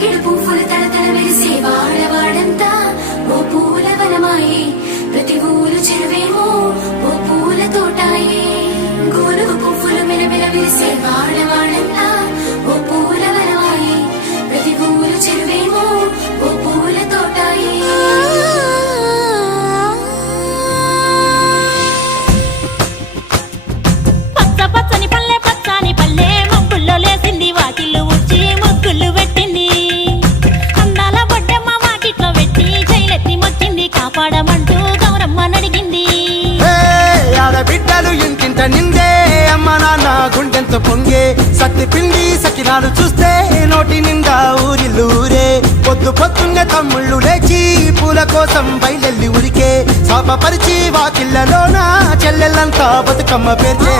తంగిడు పువ్వులు తడతడ మెరిసే వాడవాడంతా ఓ పూల వనమాయే, ప్రతి ఊరు చెరువేమో ఓ పూల తోటాయే. గోరుగు పువ్వులు మెలమెల విరిసే వాడవాడంతా ఓ పూల వనమాయే, ప్రతి ఊరు చెరువేమో ఓ పూల తోటాయే. పచ్చ పచ్చని పల్లె పచ్చని పల్లె మబ్బుల్లో లేసింది, వాకిళ్ళు ఉచ్చి ముగ్గులు పెట్టింది. అందాల బొడ్డమ్మ వాకిట్లో పెట్టి జైలెత్తి మొక్కింది, కాపాడమంటూ గౌరమ్మ నడిగింది. ఆడబిడ్డలు ఇంటింట నిందే, అమ్మ నాన్న గుండెంత పొంగే. సత్తి పిండి సకినాలు చూస్తే నోటి నిండా ఊరిల్లూరే. పొద్దు పొద్దున్నే తమ్ముళ్ళు లేచి పూల కోసం బయలెల్లి ఉరికే. శాపపరిచి వాకిళ్ళలోన చెల్లెళ్ళంతా బతుకమ్మ పేర్చే.